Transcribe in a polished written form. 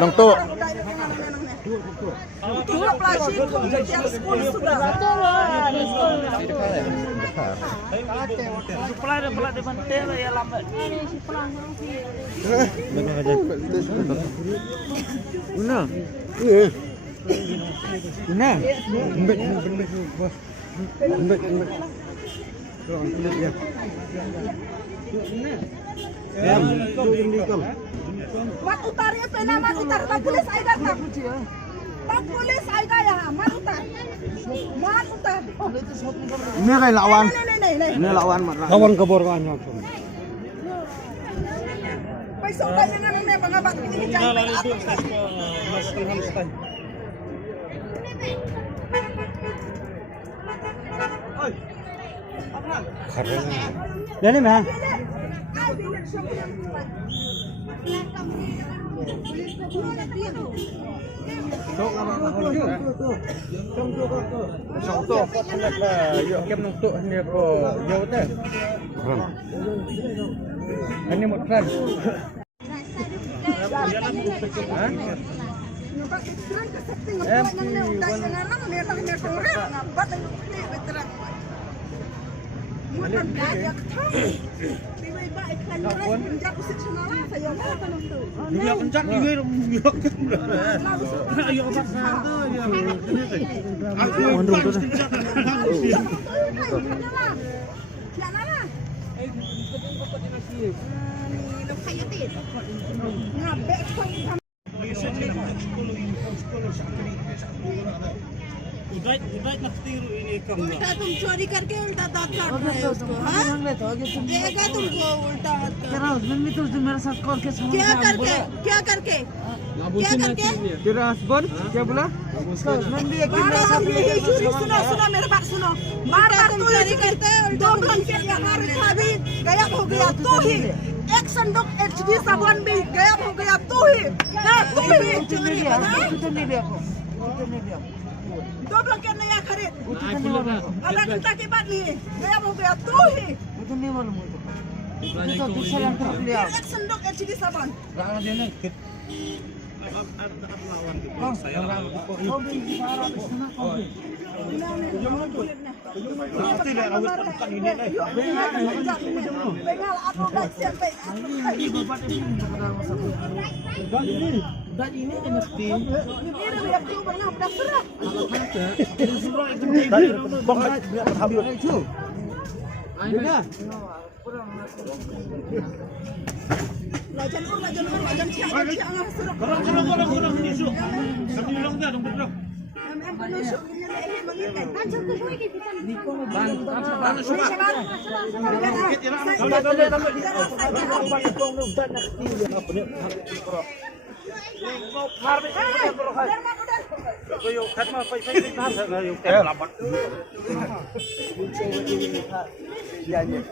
Nang to. Mat utar ya pena mat utar mat pulis ay datang. Mat pulis ay kaya mat utar. Mat utar. Ini kayak lawan. Ini lawan mat. Kawan kabur kan yo. Pai soba yang nang ne mga bat ini jangan apa. Jadi mah. Song to có thật là dựa kem nông tụ này có dấu thế. Anh em một lần. Em Dia kencang juga ayo pasar tuh ya. उदय नखती ये कम उल्टा तुम चोरी करके उल्टा दांत काट रहे हो उसको हाँ? देगा तुमको उल्टा हाथ का। तेरा हस्बैंड भी तो मेरे साथ कॉल के क्या करके क्या करके क्या करके तेरा हस्बैंड क्या बोला उसका हस्बैंड भी एक मेरे साथ सुनो सुनो मेरे बात सुनो बार बार तुम चोरी करते हो दो घंटे यहाँ रखा भी गायब हो गया तू ही एक संदूक एचडी साबुन भी गायब हो गया तू ही तू ही चोरी दो ब्लैंकेट नया खरीद आधा घंटा के बाद लिए गायब हो गया तू ही मुझे नहीं मालूम तो दूसरा लड़का लिया एक संदूक एचडी साबुन dan ini NFT Iya.